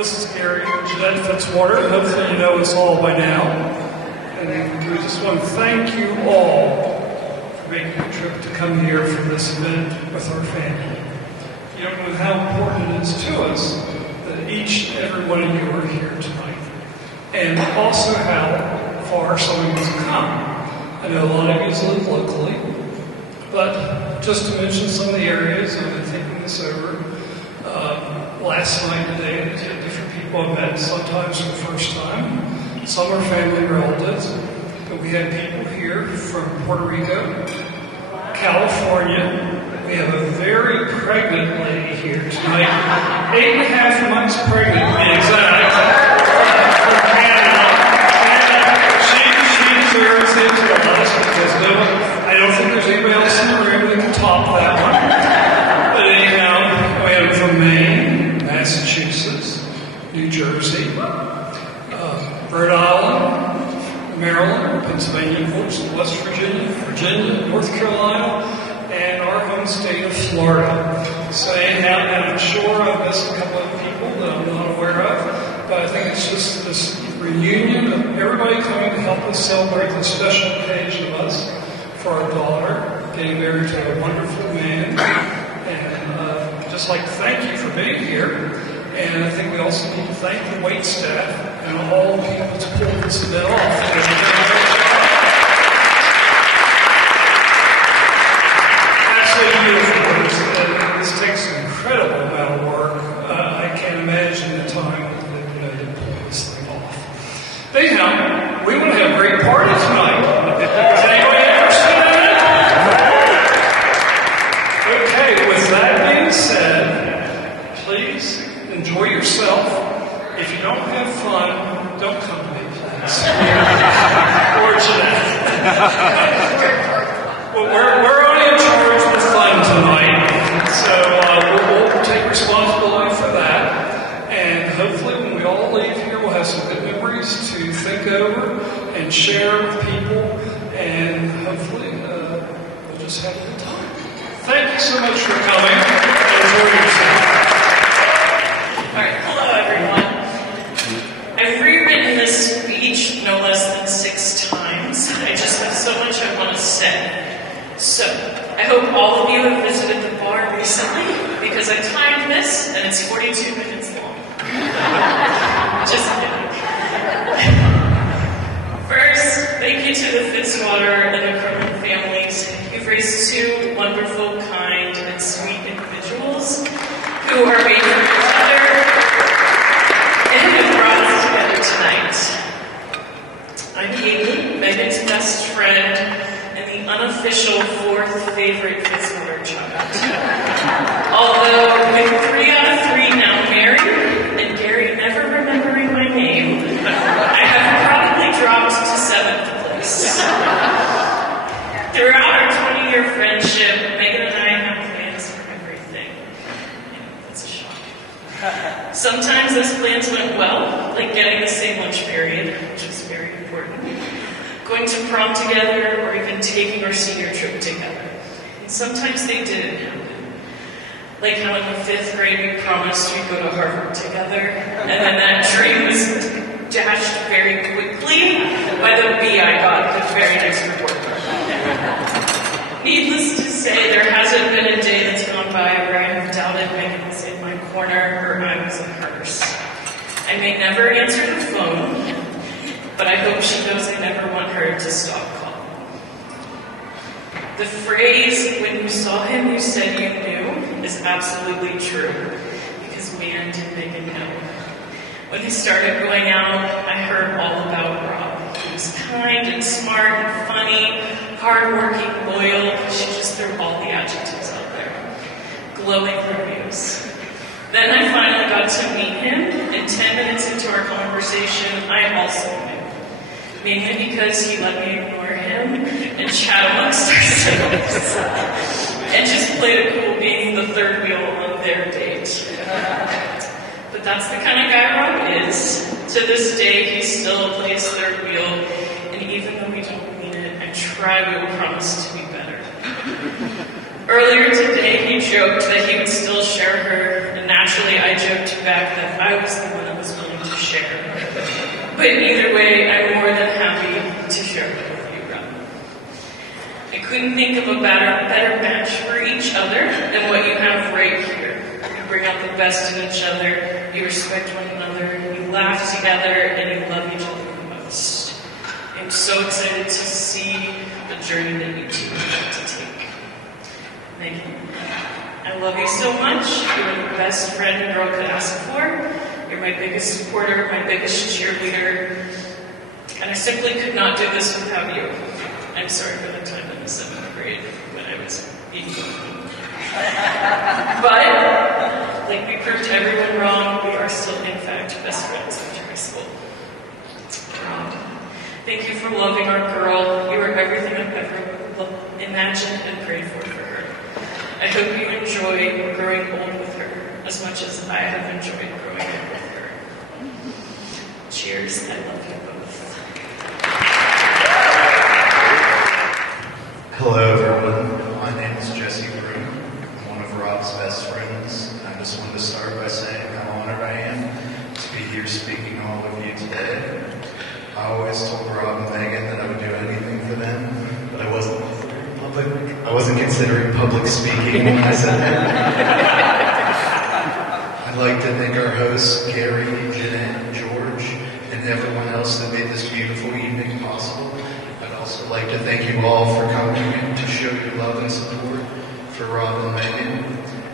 This is Gary and Jeanette Fitzwater. Hopefully you know us all by now. And we just want to thank you all for making the trip to come here for this event with our family. You don't know how important it is to us that each and every one of you are here tonight. And also how far some of you have come. I know a lot of you live locally, but just to mention some of the areas, I've been thinking this over. Last night, today, different people I've met, sometimes for the first time. Some are family relatives. But we have people here from Puerto Rico, California. We have a very pregnant lady here tonight. 8.5 months pregnant, to be exact. From Canada. She deserves it to us because I don't think there's anybody else in the room that can top that one. But anyhow, we have from Maine, Massachusetts, New Jersey, Rhode Island, Maryland, Pennsylvania, of course, West Virginia, North Carolina, and our home state of Florida. So anyhow, and I'm sure I've missed a couple of people that I'm not aware of, but I think it's just this reunion of everybody coming to help us celebrate the special occasion of us for our daughter getting married to a wonderful man. And just like to thank you for being here. And I think we also need to thank the wait staff and all the people to pull this event off. Absolutely beautiful. This takes an incredible amount of work. I can't imagine the time that they pull this thing off. Anyhow, we want to have a great party tonight. Is anybody interested in it? Okay, with that being said, please enjoy yourself. If you don't have fun, don't come to me, please. Or Jeanette. Well, we're only in charge of fun tonight, so we'll take responsibility for that. And hopefully when we all leave here, we'll have some good memories to think over and share with people. And hopefully we'll just have a good time. Thank you so much for coming. Enjoy yourself. Alright, hello everyone. I've rewritten this speech no less than 6 times. I just have so much I want to say. So, I hope all of you have visited the bar recently, because I timed this, and it's 42 minutes long. Just kidding. First, thank you to the Fitzwater and the Kerlin families. You've raised 2 wonderful, kind, and sweet individuals who are made for each other and have brought us together tonight. I'm Haley, Megan's best friend, and the unofficial 4th favorite Fitzwater child. Although, with 3 out of 3 now married, and Gary never remembering my name, I have probably dropped to 7th place. Throughout our 20-year friendship, Megan and I have plans for everything. That's a shock. Sometimes those plans went well, like getting the same lunch period, which was very important, going to prom together, or even taking our senior trip together. And sometimes they didn't happen. Like how in the 5th grade we promised we'd go to Harvard together, and then that dream was dashed very quickly by the B I got the very next report card. Needless to say, there hasn't been a day that's gone by where I have doubted Megan was in my corner or I was in hers. I may never answer the phone, but I hope she knows I never want her to stop calling. The phrase, when you saw him, you said you knew, is absolutely true, because man, did Megan know. When he started going out, I heard all about Rob. He was kind and smart and funny, hardworking, loyal. She just threw all the adjectives out there. Glowing reviews. Then I finally got to meet him, and 10 minutes into our conversation, I also knew. Mainly because he let me ignore him and chat amongst ourselves. And just played it cool being the 3rd wheel on their date. But that's the kind of guy Rob is. To this day, he still plays 3rd wheel, and even though we don't mean it, I try we will promise to be better. Earlier today, he joked that he would still share her, and naturally I joked back that I was the one But either way, I'm more than happy to share it with you, Rob. I couldn't think of a better match for each other than what you have right here. You bring out the best in each other, you respect one another, you laugh together, and you love each other the most. I'm so excited to see the journey that you two are about to take. Megan, I love you so much. You're the best friend a girl could ask for. You're my biggest supporter, my biggest cheerleader, and I simply could not do this without you. I'm sorry for the time in the 7th grade when I was being bullied. But, like we proved everyone wrong, we are still, in fact, best friends after high school. Thank you for loving our girl. You are everything I've ever imagined and prayed for her. I hope you enjoy growing old with her as much as I have enjoyed growing old with her. Cheers, I love you both. Hello everyone, my name is Groom. I'm one of Rob's best friends. I just wanted to start by saying how honored I am to be here speaking to all of you today. I always told Rob and Megan that I would do anything for them, but I wasn't considering public speaking when I said that. I'd like to thank our hosts, Gary, Jeanette, George, and everyone else that made this beautiful evening possible. I'd also like to thank you all for coming to show your love and support for Rob and Megan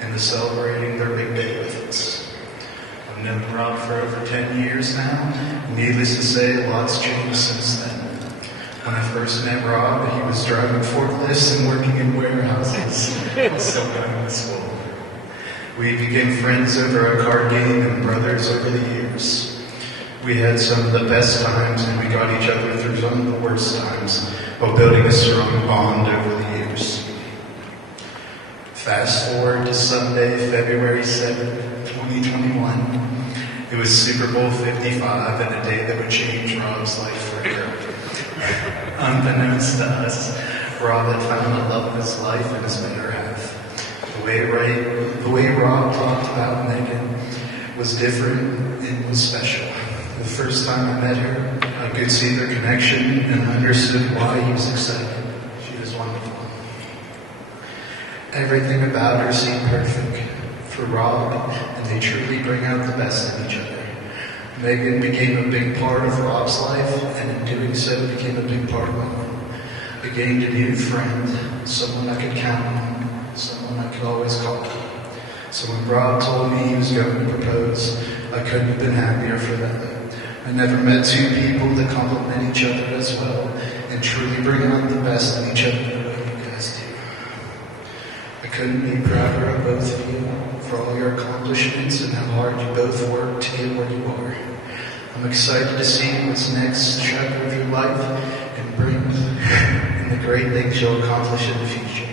and to celebrating their big day with us. I've known Rob for over 10 years now. Needless to say, a lot's changed since then. When I first met Rob, he was driving forklifts and working in warehouses, still going to school. We became friends over a card game and brothers over the years. We had some of the best times and we got each other through some of the worst times while building a strong bond over the years. Fast forward to Sunday, February 7th, 2021. It was Super Bowl 55 and a day that would change Rob's life forever. Unbeknownst to us, Rob had found the love of his life and his better half. The way Rob talked about Megan was different and was special. The first time I met her, I could see their connection and understood why he was excited. She was wonderful. Everything about her seemed perfect for Rob, and they truly bring out the best in each other. Megan became a big part of Rob's life, and in doing so became a big part of mine. I gained a new friend, someone I could count on, someone I could always call. So when Rob told me he was going to propose, I couldn't have been happier for them. I never met two people that complement each other as well and truly bring out the best in each other the way you guys do. I couldn't be prouder of both of you for all your accomplishments and how hard you both work to get where you are. I'm excited to see what's next chapter of your life and the great things you'll accomplish in the future.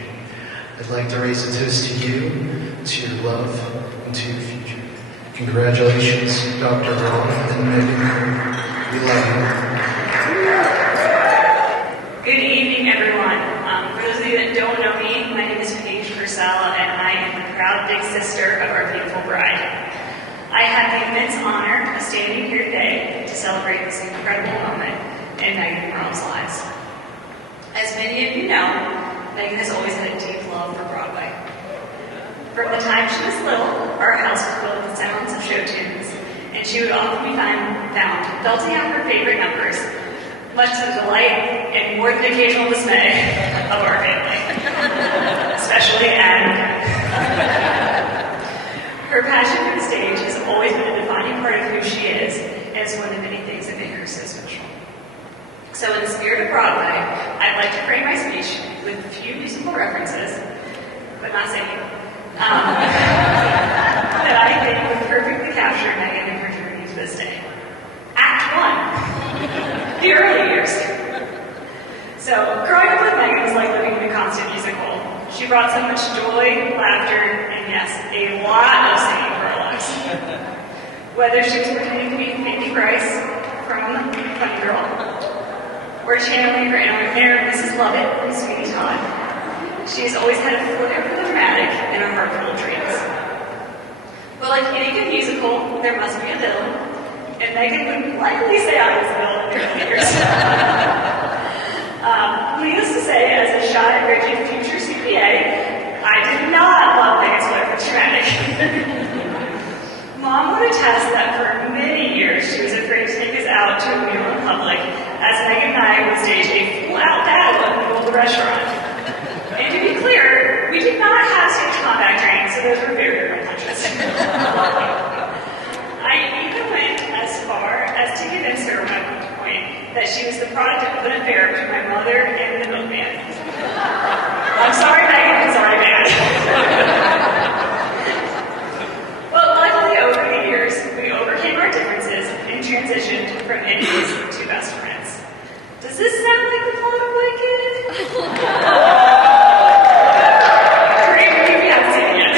I'd like to raise a toast to you, to your love, and to your future. Congratulations, Dr. Rob and Megan. We love you. Good evening, everyone. For those of you that don't know me, my name is Paige Purcell, and I am the proud big sister of our beautiful bride. I have the immense honor of standing here today to celebrate this incredible moment in Megan and Rob's lives. As many of you know, Megan has always had a deep love for Broadway. From the time she was little, our house was filled with sounds of show tunes, and she would often be found belting out her favorite numbers, much to the delight and more than occasional dismay of our family, especially Adam. Her passion for the stage has always been a defining part of who she is, and it's one of the many things that make her so special. So in the spirit of Broadway, I'd like to frame my speech with a few musical references, but not singing, that I think would perfectly capture Megan and her journey to this day. Act 1, the early years. So growing up with Megan was like living in a constant musical. She brought so much joy, laughter, and yes, a lot of singing for our lives. Whether she was pretending to be Fanny Price from Funny Girl, or channeling her inner Mrs. Lovett from Sweeney Todd, she has always had a flair for the dramatic and a heart full of dreams. But like any good musical, there must be a villain, and Megan would likely say I was ill in the early years. Needless to say, as a shy, rigid future CPA, I did not love Megan's life was traumatic. Mom would attest that for many years she was afraid to take us out to a meal in public, as Megan and I would stage a full-out battle in the middle of the restaurant. And to be clear, we did not have stage combat training, so those were very unconscious. I even went as far as to convince her at one point that she was the product of an affair between my mother and the milkman. I'm sorry, Megan, it's already bad. But luckily, over the years, we overcame our differences and transitioned from enemies to best friends. Does this sound like the plot of Wicked? Great movie, we haven't seen it yet.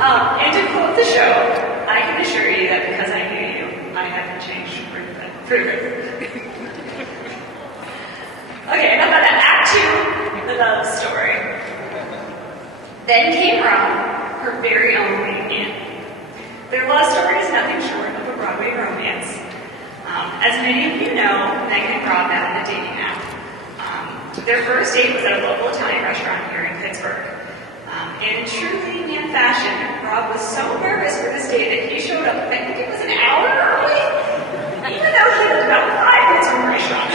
And to quote the show, I can assure you that because I knew you, I haven't changed for good. Okay, enough about that. Act 2, the love story. Then came Rob, her very own wingman. Their love story is nothing short of a Broadway romance. As many of you know, Megan and Rob met on the dating app. Their first date was at a local Italian restaurant here in Pittsburgh. And in true leading man fashion, Rob was so nervous for this date that he showed up, I think it was an hour early, even though he lived about 5 minutes from the restaurant.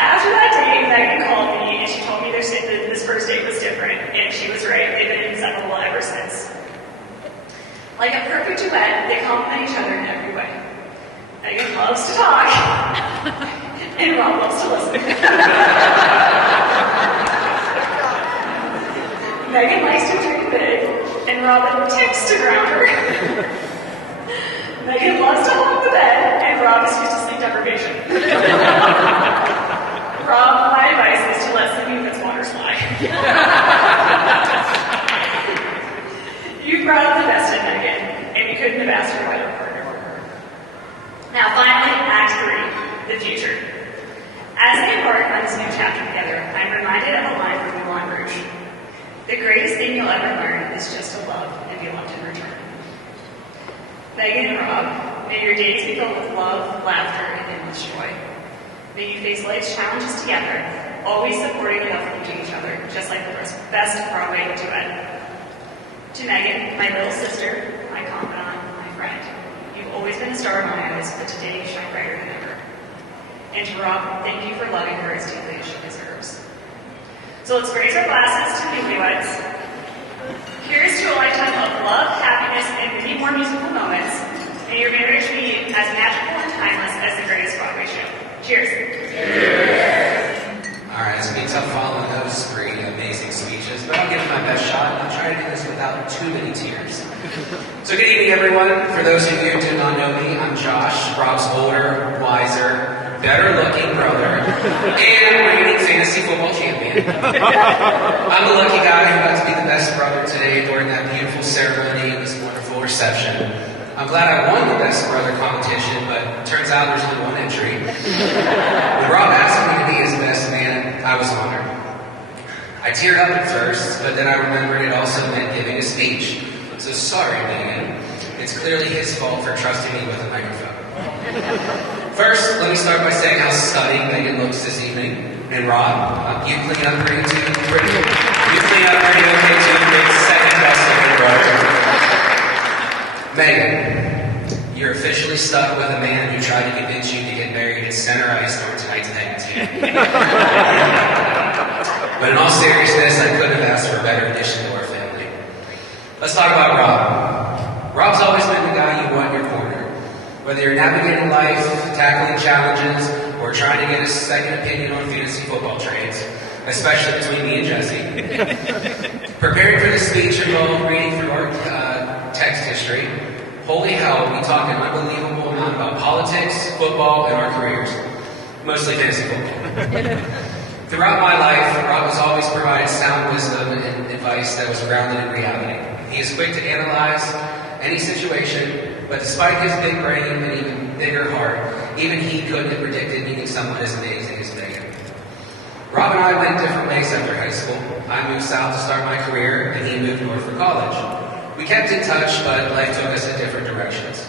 After that date, Megan called me and she told me this first date was different, and she was right. They've been inseparable ever since. Like a perfect duet, they complement each other in every way. Megan loves to talk, and Rob loves to listen. Megan likes to drink big, and Robin texts to ground her. Megan loves to hug the bed, and Rob is used to sleep deprivation. Rob, my advice is to let sleeping Fitzwater fly. You brought up the best in Megan, and you couldn't have asked for a better partner for her. Now, finally, Act 3, the future. As they embark on this new chapter together, I'm reminded of a line from Moulin Rouge. The greatest thing you'll ever learn is just to love and be loved in return. Megan and Rob, may your days be filled with love, laughter, and endless joy. May you face life's challenges together, always supporting and uplifting each other, just like the best Broadway duet. To Megan, my little sister, my confidant, my friend, you've always been the star of my eyes, but today you shine brighter than ever. And to Rob, thank you for loving her as deeply as she deserves. So let's raise our glasses to newlyweds. Here's to a lifetime of love, happiness, and many more musical moments. May your marriage be as magical and timeless as the greatest Broadway show. Cheers. All right, it's been tough following those 3 amazing speeches, but I'll give it my best shot, and I'll try to do this without too many tears. So good evening, everyone. For those of you who do not know me, I'm Josh, Rob's older, wiser, better-looking brother, and reigning fantasy football champion. I'm the lucky guy who got to be the best brother today during that beautiful ceremony and this wonderful reception. I'm glad I won the best brother competition, but it turns out there's only one entry. When Rob asked me to be his best man, I was honored. I teared up at first, but then I remembered it also meant giving a speech. So sorry, Megan. It's clearly his fault for trusting me with a microphone. First, let me start by saying how stunning Megan looks this evening. And Rob, you clean up pretty okay too. Big second best looking brother. Megan, you're officially stuck with a man who tried to convince you to get married at Center Ice during tonight's event. But in all seriousness, I couldn't have asked for a better addition to our family. Let's talk about Rob. Rob's always been the guy you want in your corner. Whether you're navigating life, tackling challenges, or trying to get a second opinion on fantasy football trades, especially between me and Jesse. Preparing for this speech involved reading through our text history. Holy hell, we talk an unbelievable amount about politics, football, and our careers. Mostly fantasy football. Throughout my life, Rob has always provided sound wisdom and advice that was grounded in reality. He is quick to analyze any situation, but despite his big brain and even bigger heart, even he couldn't have predicted meeting someone as amazing as Megan. Rob and I went different ways after high school. I moved south to start my career, and he moved north for college. We kept in touch, but life took us in different directions.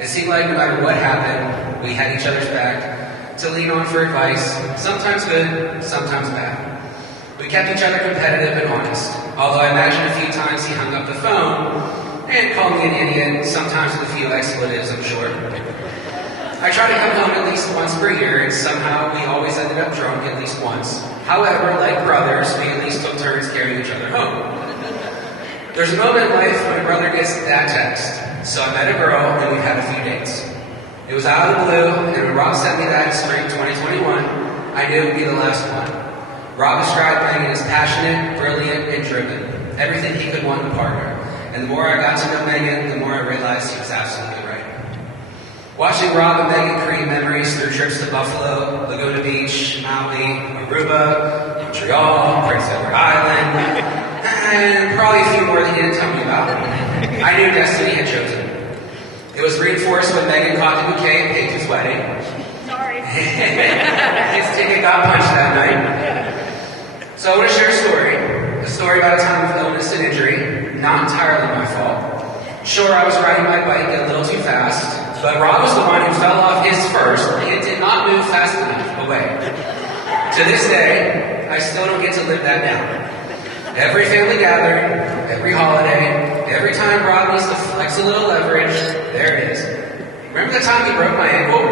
It seemed like no matter what happened, we had each other's back to lean on for advice, sometimes good, sometimes bad. We kept each other competitive and honest, although I imagine a few times he hung up the phone and called me an idiot, sometimes with a few expletives, I'm sure. I tried to come home at least once per year, and somehow we always ended up drunk at least once. However, like brothers, we at least took turns carrying each other home. There's a moment in life when a brother gets that text. So I met a girl, and we had a few dates. It was out of the blue, and when Rob sent me that in spring 2021, I knew it would be the last one. Rob described Megan as passionate, brilliant, and driven. Everything he could want in a partner. And the more I got to know Megan, the more I realized he was absolutely right. Watching Rob and Megan create memories through trips to Buffalo, Laguna Beach, Maui, Aruba, Montreal, Prince Edward Island, and probably a few more that he didn't tell me about. I knew destiny had chosen. It was reinforced when Megan caught the bouquet at Paige's wedding. Sorry. His ticket got punched that night. So I want to share a story about a time of illness and injury, not entirely my fault. Sure, I was riding my bike a little too fast, but Rob was the one who fell off his first and did not move fast enough away. To this day, I still don't get to live that down. Every family gathering, every holiday, every time Rob needs to flex a little leverage, there it is. Remember the time he broke my ankle?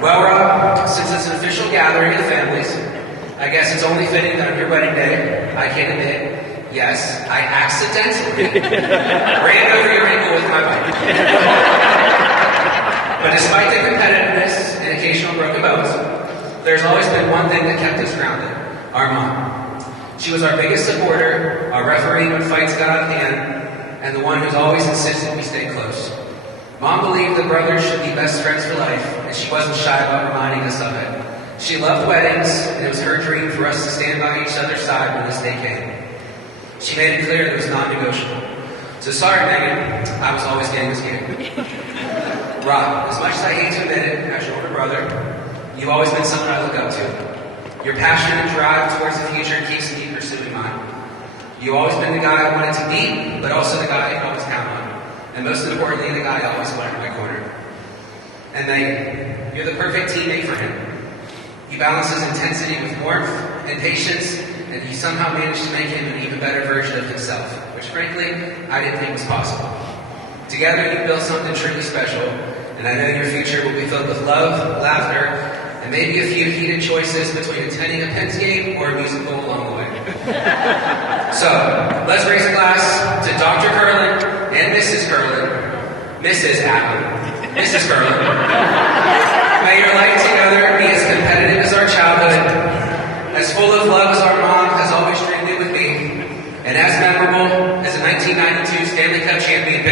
Well, Rob, since it's an official gathering of the families, I guess it's only fitting that on your wedding day, I can admit, yes, I accidentally ran over your ankle with my bike. But despite the competitiveness and occasional broken bones, there's always been one thing that kept us grounded: our mom. She was our biggest supporter, our referee when fights got out of hand, and the one who's always insisted we stay close. Mom believed that brothers should be best friends for life, and she wasn't shy about reminding us of it. She loved weddings, and it was her dream for us to stand by each other's side when this day came. She made it clear that it was non-negotiable. So sorry, Megan, I was always getting this game. Rob, as much as I hate to admit it, as your older brother, you've always been someone I look up to. Your passion and drive towards the future keeps me pursuing mine. You've always been the guy I wanted to be, but also the guy I could always count on. And most importantly, the guy I always wanted in my corner. And Megan, you're the perfect teammate for him. He balances intensity with warmth and patience, and he somehow managed to make him an even better version of himself, which frankly, I didn't think was possible. Together, you've built something truly special, and I know your future will be filled with love, laughter, and maybe a few heated choices between attending a Pens game or a musical along the way. So, let's raise a glass to Dr. Kerlin and Mrs. Kerlin, Mrs. Adam, Mrs. Kerlin. May your life together be as competitive as our childhood, as full of love as our mom has always dreamed it would be, and as memorable as the 1992 Stanley Cup champion